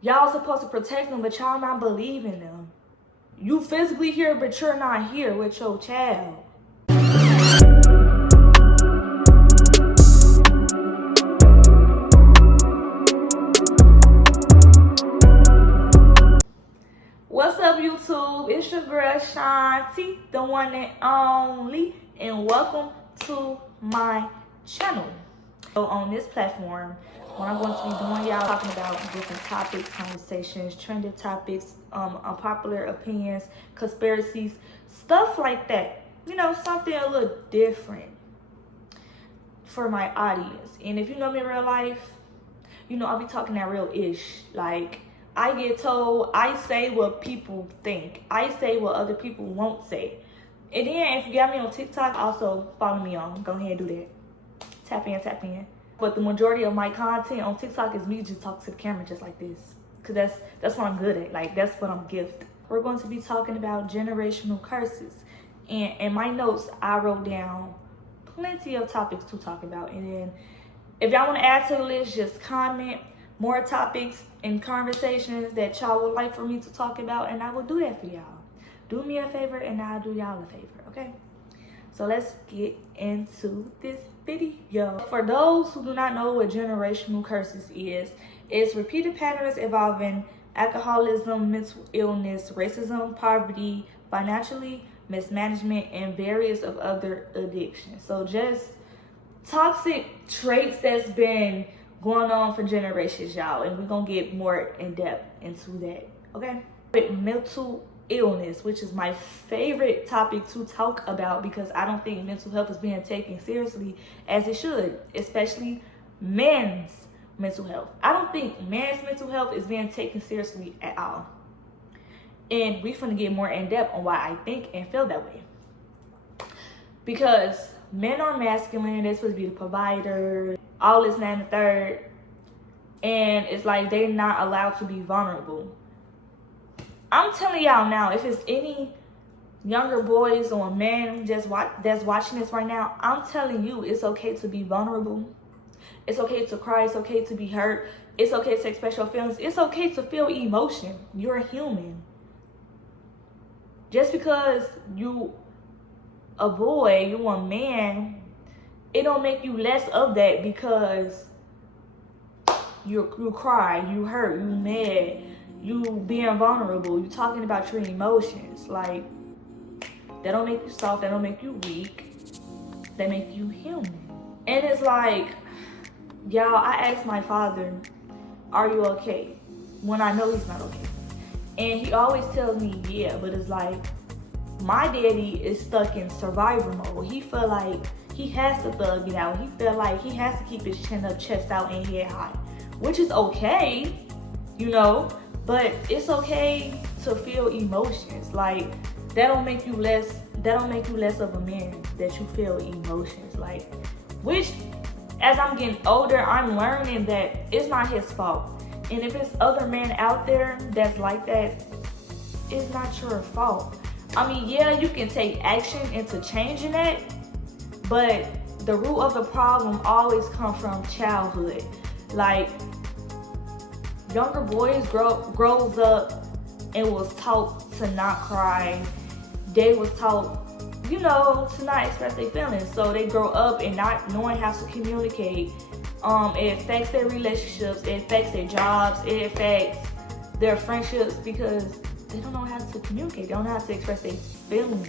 Y'all supposed to protect them, but y'all not believing them. You physically here, but you're not here with your child. What's up, YouTube? It's your girl Shanti, the one and only, and welcome to my channel. So on this platform, what I'm going to be doing, y'all, talking about different topics, conversations, trending topics, unpopular opinions, conspiracies, stuff like that. You know, something a little different for my audience. And if you know me in real life, you know I'll be talking that real ish. Like, I get told, I say what people think. I say what other people won't say. And then if you got me on TikTok, also follow me on. Go ahead and do that. Tap in. But the majority of my content on TikTok is me just talking to the camera just like this. Cause that's what I'm good at. Like, that's what I'm gifted. We're going to be talking about generational curses. And in my notes, I wrote down plenty of topics to talk about. And then if y'all want to add to the list, just comment more topics and conversations that y'all would like for me to talk about, and I will do that for y'all. Do me a favor and I'll do y'all a favor, okay? So let's get into this video. For those who do not know what generational curses is, it's repeated patterns involving alcoholism, mental illness, racism, poverty, financially mismanagement, and various of other addictions. So just toxic traits that's been going on for generations, y'all, and we're gonna get more in depth into that, okay? With mental illness, which is my favorite topic to talk about because I don't think mental health is being taken seriously as it should, especially men's mental health. I don't think men's mental health is being taken seriously at all. And we're gonna get more in depth on why I think and feel that way. Because men are masculine, they're supposed to be the provider, all this, and the third, and it's like they're not allowed to be vulnerable. I'm telling y'all now, if it's any younger boys or men that's watching this right now, I'm telling you, it's okay to be vulnerable. It's okay to cry. It's okay to be hurt. It's okay to express your feelings. It's okay to feel emotion. You're a human. Just because you a boy, you a man, it don't make you less of that because you cry, you hurt, you mad, you being vulnerable, you talking about your emotions. Like, that don't make you soft, that don't make you weak, that make you human. And it's like, y'all, I asked my father, are you okay? When I know he's not okay. And he always tells me, yeah, but it's like, my daddy is stuck in survivor mode. He feel like he has to thug it out. He feel like he has to keep his chin up, chest out, and head high, which is okay, you know. But it's okay to feel emotions. Like, that don't make you less of a man that you feel emotions. Like, which, as I'm getting older, I'm learning that it's not his fault. And if it's other men out there that's like that, it's not your fault. I mean, yeah, you can take action into changing it, but the root of the problem always comes from childhood. Like, younger boys grows up and was taught to not cry. They was taught, you know, to not express their feelings. So they grow up and not knowing how to communicate. It affects their relationships. It affects their jobs. It affects their friendships because they don't know how to communicate. They don't know how to express their feelings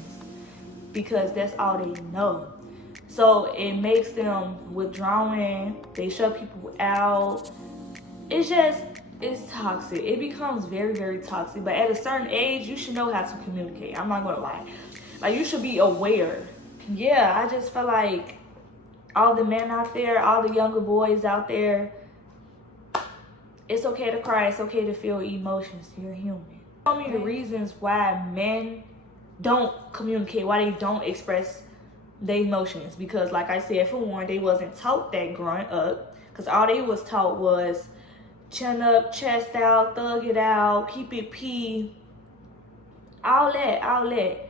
because that's all they know. So it makes them withdrawing. They shut people out. It's toxic. It becomes very, very toxic. But at a certain age, you should know how to communicate. I'm not gonna lie. Like, you should be aware. Yeah, I just feel like all the men out there, all the younger boys out there, it's okay to cry. It's okay to feel emotions. You're human. Tell me the reasons why men don't communicate, why they don't express their emotions. Because, like I said, for one, they wasn't taught that growing up. Because all they was taught was chin up, chest out, thug it out, keep it pee, all that.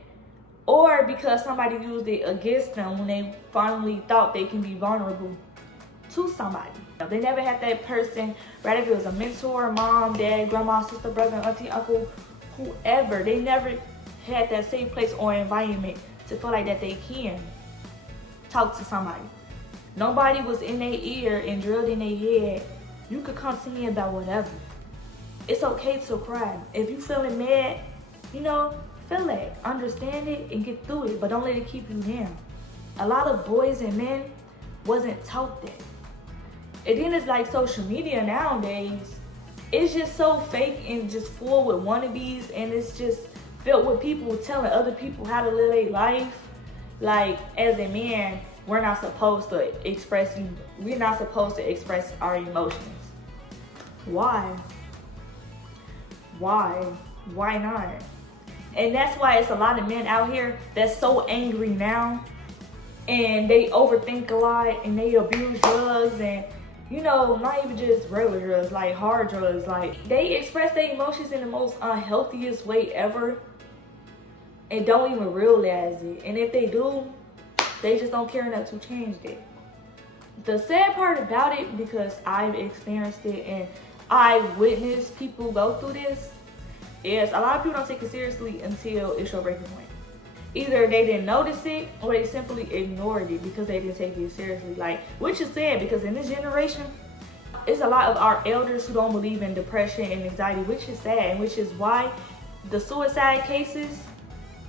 Or because somebody used it against them when they finally thought they can be vulnerable. to somebody. They never had that person, right? If it was a mentor, mom, dad, grandma, sister, brother, auntie, uncle, whoever. They never had that safe place or environment to feel like that they can talk to somebody. Nobody was in their ear and drilled in their head, you could come to me about whatever. It's okay to cry. If you feeling mad, feel it, understand it, and get through it, but don't let it keep you down. A lot of boys and men wasn't taught that. And then it's like social media nowadays, it's just so fake and just full with wannabes, and it's just filled with people telling other people how to live their life. Like, as a man, we're not supposed to express our emotions. Why? Why not? And that's why it's a lot of men out here that's so angry now, and they overthink a lot, and they abuse drugs, and not even just regular drugs, like hard drugs. Like, they express their emotions in the most unhealthiest way ever and don't even realize it. And if they do, they just don't care enough to change it. The sad part about it, because I've experienced it and I witnessed people go through this, is a lot of people don't take it seriously until it's your breaking point. Either they didn't notice it or they simply ignored it because they didn't take it seriously. Like, which is sad, because in this generation, it's a lot of our elders who don't believe in depression and anxiety, which is sad, and which is why the suicide cases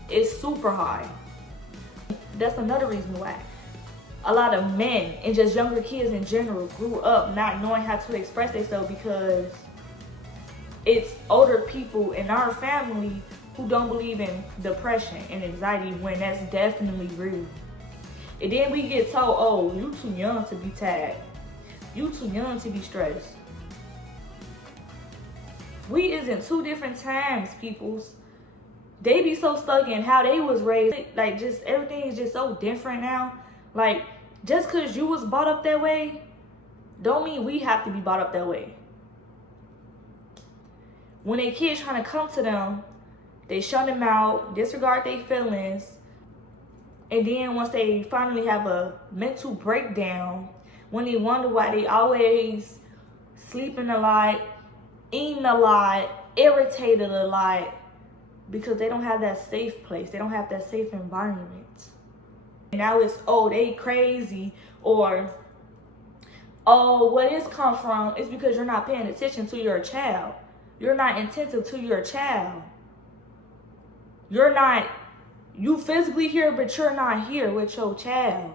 is super high. That's another reason why a lot of men and just younger kids in general grew up not knowing how to express themselves, because it's older people in our family who don't believe in depression and anxiety, when that's definitely real. And then we get told, oh, you too young to be tired. You too young to be stressed. We is in two different times, peoples. They be so stuck in how they was raised. Like, just everything is just so different now. Like, just because you was brought up that way, don't mean we have to be brought up that way. When a kid trying to come to them, they shut them out, disregard their feelings, and then once they finally have a mental breakdown, when they wonder why they always sleeping a lot, eating a lot, irritated a lot, because they don't have that safe place. They don't have that safe environment. And now it's, oh, they crazy, or, oh, where this come from is because you're not paying attention to your child. You're not attentive to your child. You physically here, but you're not here with your child.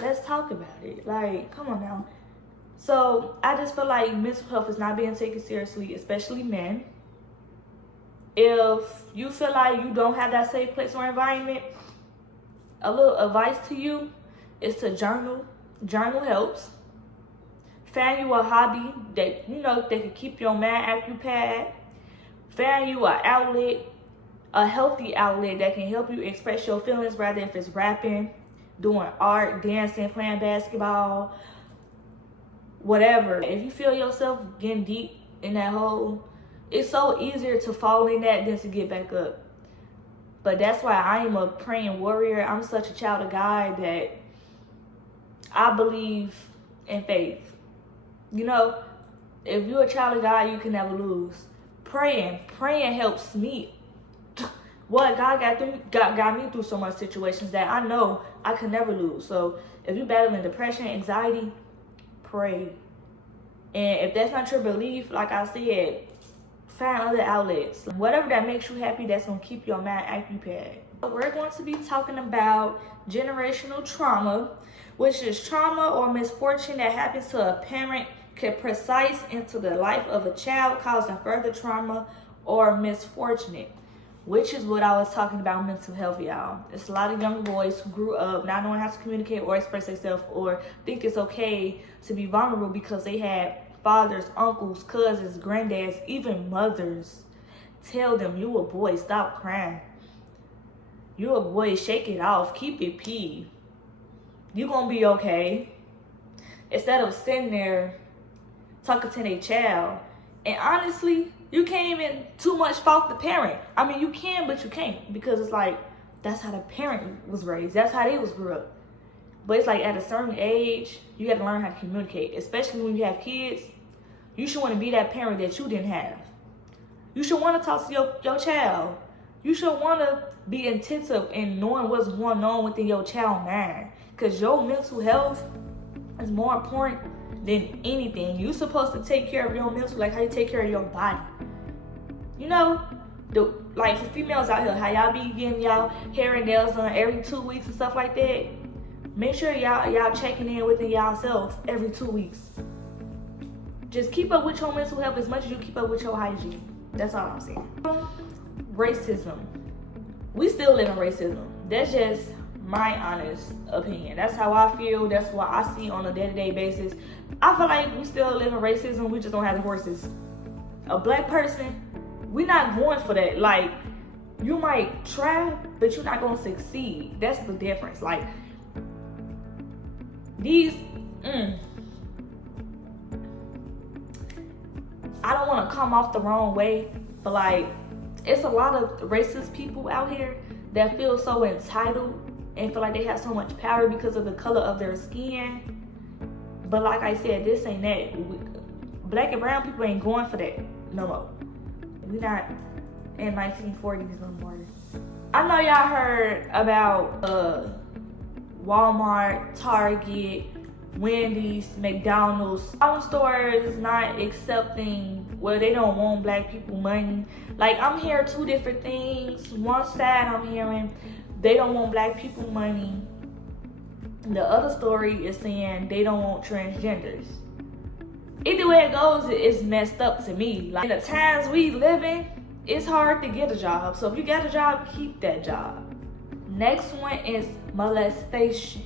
Let's talk about it. Like, come on now. So I just feel like mental health is not being taken seriously, especially men. If you feel like you don't have that safe place or environment, a little advice to you is to journal. Journal helps. Find you a hobby that that can keep your mind occupied. Find you an outlet, a healthy outlet that can help you express your feelings, rather if it's rapping, doing art, dancing, playing basketball, whatever. If you feel yourself getting deep in that hole, it's so easier to fall in that than to get back up. But that's why I am a praying warrior. I'm such a child of God that I believe in faith. If you're a child of God, you can never lose. Praying helps me. What God got me through so much situations that I know I can never lose. So if you're battling depression, anxiety, pray. And if that's not your belief, like I said, find other outlets. Whatever that makes you happy, that's going to keep your mind occupied. We're going to be talking about generational trauma, which is trauma or misfortune that happens to a parent can precise into the life of a child, causing further trauma or misfortune, which is what I was talking about mental health, y'all. It's a lot of young boys who grew up not knowing how to communicate or express themselves, or think it's okay to be vulnerable because they had fathers, uncles, cousins, granddads, even mothers tell them, you a boy, stop crying. You a boy, shake it off, keep it pee. You gonna be okay. Instead of sitting there talking to their child. And honestly, you can't even too much fault the parent. I mean, you can, but you can't, because it's like, that's how the parent was raised. That's how they was grew up. But it's like at a certain age, you got to learn how to communicate. Especially when you have kids, you should want to be that parent that you didn't have. You should want to talk to your child. You should want to be attentive in knowing what's going on within your child's mind. Because your mental health is more important than anything. You're supposed to take care of your mental like how you take care of your body. You know, like for females out here, how y'all be getting y'all hair and nails done every 2 weeks and stuff like that. Make sure y'all checking in within y'allself every 2 weeks. Just keep up with your mental health as much as you keep up with your hygiene. That's all I'm saying. Racism. We still live in racism. That's just my honest opinion. That's how I feel. That's what I see on a day-to-day basis. I feel like we still live in racism. We just don't have the horses. A black person, we're not going for that. Like, you might try, but you're not going to succeed. That's the difference. Like, these, I don't want to come off the wrong way, but like, it's a lot of racist people out here that feel so entitled and feel like they have so much power because of the color of their skin. But like I said, this ain't that. Black and brown people ain't going for that no more. We're not in 1940s no more. I know y'all heard about Walmart, Target, Wendy's, McDonald's. Some stores not accepting, well, they don't want black people money. Like, I'm hearing two different things. One side I'm hearing they don't want black people money. The other story is saying they don't want transgenders. Either way it goes, it's messed up to me. Like, in the times we live in, it's hard to get a job. So if you got a job, keep that job. Next one is molestation.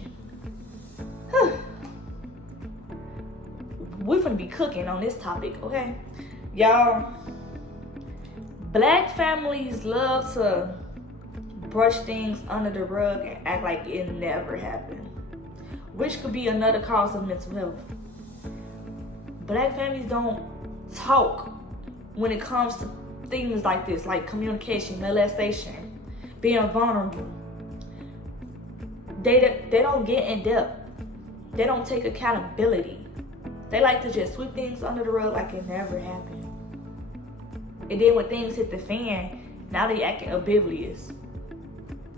We're gonna be cooking on this topic, okay? Y'all, black families love to brush things under the rug and act like it never happened, which could be another cause of mental health. Black families don't talk when it comes to things like this, like communication, molestation, being vulnerable. They don't get in depth. They don't take accountability. They like to just sweep things under the rug like it never happened. And then when things hit the fan, now they acting oblivious,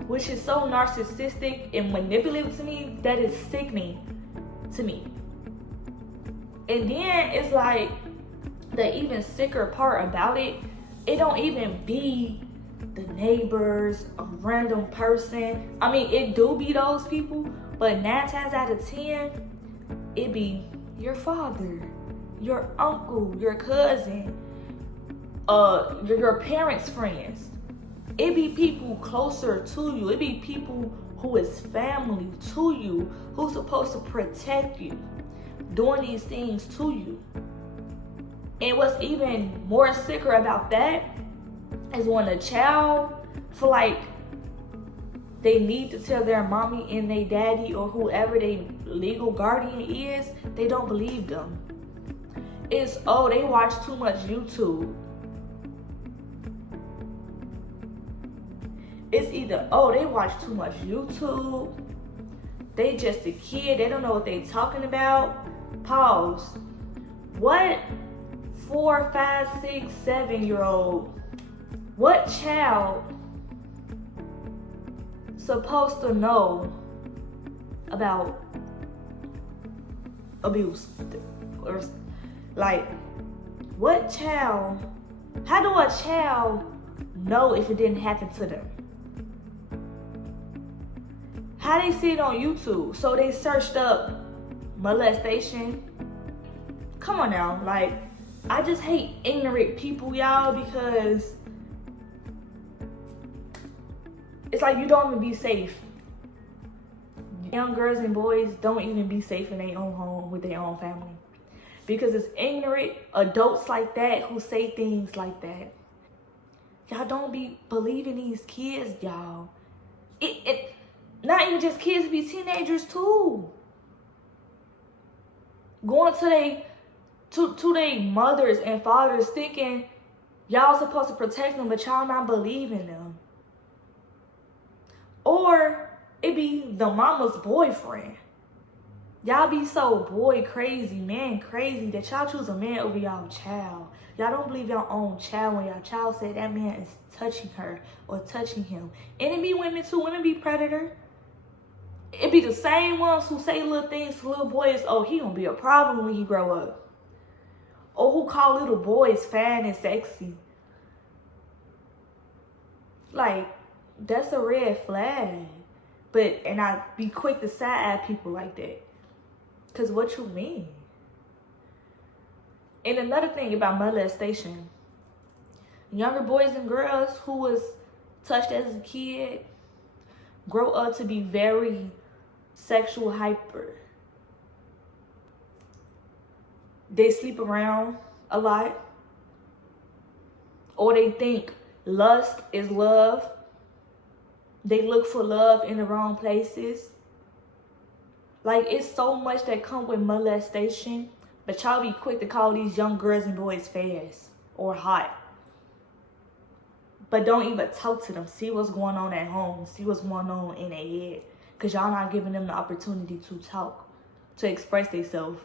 which is so narcissistic and manipulative to me that is sickening to me. And then it's like the even sicker part about it, it don't even be the neighbors, a random person. I mean, it do be those people, but 9 times out of 10, it be your father, your uncle, your cousin, your parents' friends. It be people closer to you. It be people who is family to you, who's supposed to protect you, doing these things to you. And what's even more sicker about that is when a child feel like they need to tell their mommy and their daddy or whoever their legal guardian is, they don't believe them. It's, oh, they watch too much YouTube. It's either, oh, they watch too much YouTube, they just a kid, they don't know what they talking about. Pause. What 4, 5, 6, 7-year-old, what child supposed to know about abuse? Or like, what child, how do a child know if it didn't happen to them? How they see it on YouTube? So they searched up molestation. Come on now, like, I just hate ignorant people, y'all, because it's like you don't even be safe. Young girls and boys don't even be safe in their own home with their own family, because it's ignorant adults like that who say things like that. Y'all don't be believing these kids, y'all. It not even just kids, be teenagers too. Going to their mothers and fathers thinking y'all supposed to protect them, but y'all not believing them. Or it be the mama's boyfriend. Y'all be so boy crazy, man crazy, that y'all choose a man over y'all child. Y'all don't believe your own child when y'all child said that man is touching her or touching him. And it be women too. Women be predator. It be the same ones who say little things to little boys. Oh, he gonna be a problem when he grow up. Or who call little boys fat and sexy. Like, that's a red flag. And I be quick to side-eye people like that. Because what you mean? And another thing about molestation. Younger boys and girls who was touched as a kid grow up to be very sexual hyper. They sleep around a lot. Or they think lust is love. They look for love in the wrong places. Like, it's so much that come with molestation. But y'all be quick to call these young girls and boys fast or hot. But don't even talk to them. See what's going on at home. See what's going on in their head. Because y'all not giving them the opportunity to talk. To express themselves.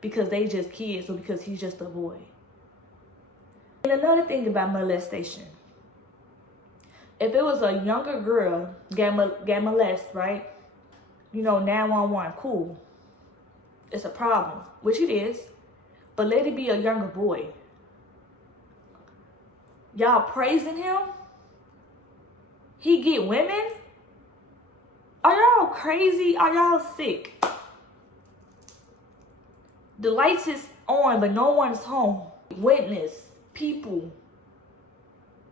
Because they just kids or because he's just a boy. And another thing about molestation. If it was a younger girl get molested, right? You know, 911, cool. It's a problem, which it is. But let it be a younger boy. Y'all praising him? He get women? Are y'all crazy? Are y'all sick? The lights is on, but no one's home. Witness, people.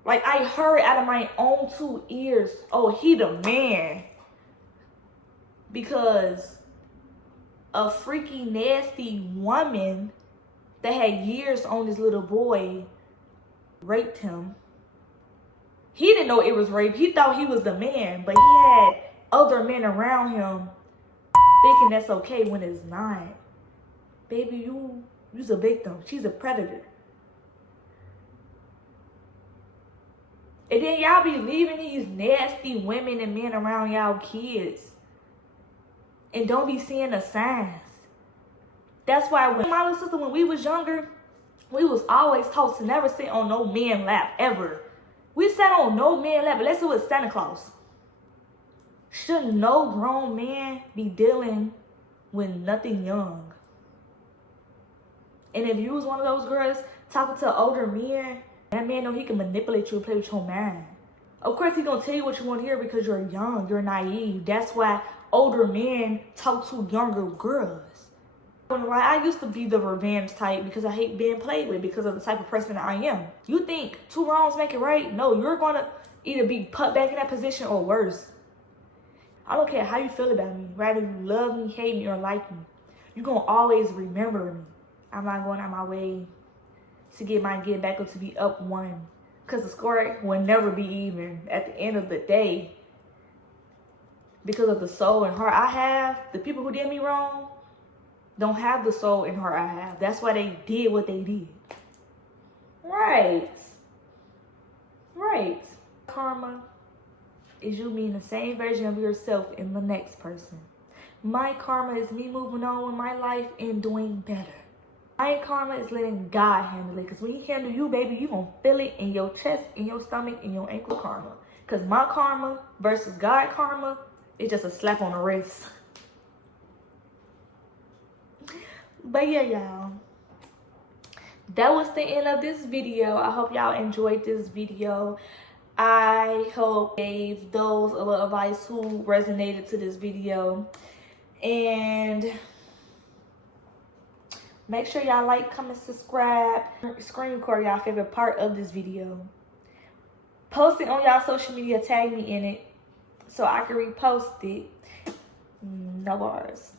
Like, I heard out of my own 2 ears, oh, he the man. Because a freaky, nasty woman that had years on this little boy raped him. He didn't know it was rape. He thought he was the man, but he had other men around him thinking that's okay when it's not. Baby, you's a victim. She's a predator. And then y'all be leaving these nasty women and men around y'all kids. And don't be seeing the signs. That's why when my little sister, when we was younger, we was always taught to never sit on no man lap, ever. We sat on no man lap, unless it was Santa Claus. Should no grown man be dealing with nothing young? And if you was one of those girls talking to older men, that man know he can manipulate you and play with your mind. Of course, he gonna tell you what you want to hear because you're young, you're naive. That's why older men talk to younger girls. I used to be the revenge type because I hate being played with because of the type of person that I am. You think 2 wrongs make it right? No, you're gonna either be put back in that position or worse. I don't care how you feel about me. Rather you love me, hate me, or like me. You're gonna always remember me. I'm not going out my way to get my get back or to be up 1. Because the score will never be even at the end of the day. Because of the soul and heart I have, the people who did me wrong don't have the soul and heart I have. That's why they did what they did. Right. Right. Karma is you being the same version of yourself in the next person. My karma is me moving on with my life and doing better. My karma is letting God handle it. Because when he handle you, baby, you going to feel it in your chest, in your stomach, in your ankle karma. Because my karma versus God karma is just a slap on the wrist. But yeah, y'all. That was the end of this video. I hope y'all enjoyed this video. I hope gave those a little advice who resonated to this video. And make sure y'all like, comment, subscribe. Screen record y'all favorite part of this video. Post it on y'all social media. Tag me in it so I can repost it. No bars.